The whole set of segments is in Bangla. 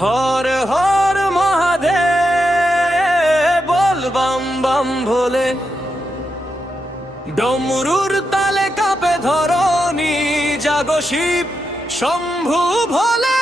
হর হর মহাদেব বল বাম বাম ভোলে, ডমরুর তালে কাঁপে ধরণী, জাগো শিব শম্ভু ভোলে।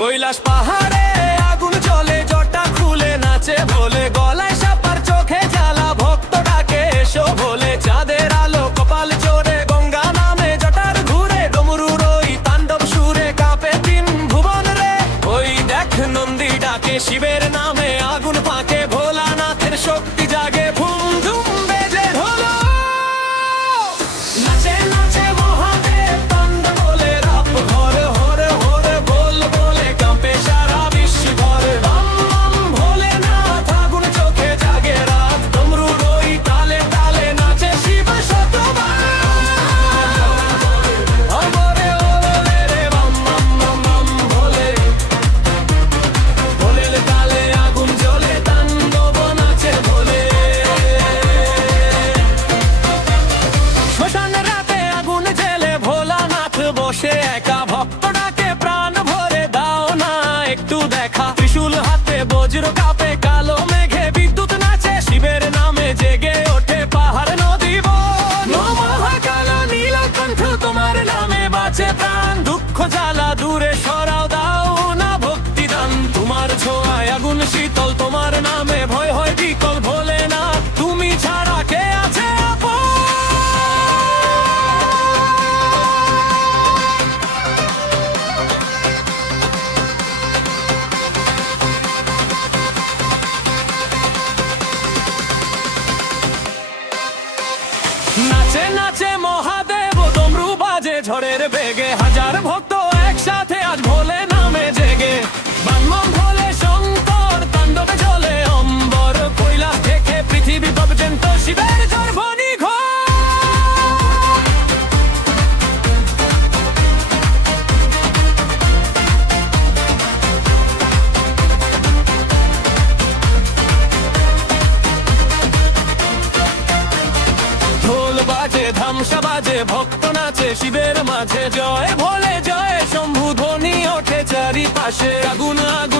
কৈলাস পাহাড়ে আগুন জ্বলে, জটা খুলে নাচে ভোলে, গলায় সাপার চোখে জ্বালা, ভক্ত ডাকে এসো ভোলে। চাঁদের আলো কপাল চোরে, গঙ্গা নামে জটার ঘুরে, ডমরুর ওই তাণ্ডব সুরে কাঁপে তিন ভুবন রে। ওই দেখ নন্দী ডাকে শিবের নামে, আগুন পাকে ভোলানাথের শক্তি জাগে, ভুম ধুম বেজে ঢোলো। নাচে নাচে মহাদেব তাণ্ডব বলে, রাপ হর হর হর বল বলে কাঁপে সারা বিশ্ব ভর। বাম বাম ভোলেনাথ আগুন চোখে জাগে রাত, ডমরুর ওই তালে তালে নাচে শিব শতবার। অমরে ওলে রে বাম বাম বাম বাম ভোলে, ভোলের তালে আগুন জ্বলে, তাণ্ডব নাচে ভোলে। শ্মশান রাতে আগুন জেলে, ভোলানাথ বসে একা, ভক্ত ডাকে প্রাণ ভরে, দাও না একটু দেখা। ত্রিশূল হাতে বজ্র কাঁপে, কালো মেঘে বিদ্যুৎ নাচে, শিবের নামে জেগে ওঠে পাহাড় নদী বন। ও মহাকাল নীলকণ্ঠ তোমার নামে বাঁচে প্রাণ, দুঃখ জ্বালা দূরে সরাও, দাও না ভক্তি দান। তোমার ছোঁয়ায় আগুন শীতল, তোমার নামে ভয় হয় বিকল, ভোলে না তুমি ছাড়া কে আছে আপন। নাচে নাচে মহাদেব ডমরু বাজে ঝড়ের বেগে, হাজার ভক্ত একসাথে আজ ভোলে নামে জেগে। বাম ভোলে শঙ্কর তাণ্ডবে জ্বলে অম্বর, কৈলাস থেকে পৃথিবী পর্যন্ত শিবের গর্ভণী ঘোর। ঢোল বাজে ধামসা বাজে, ভক্ত নাচে শিবের মাঝে, জয় ভোলে জয় শম্ভু ধ্বনি ওঠে চারিপাশে। আগুন আগুন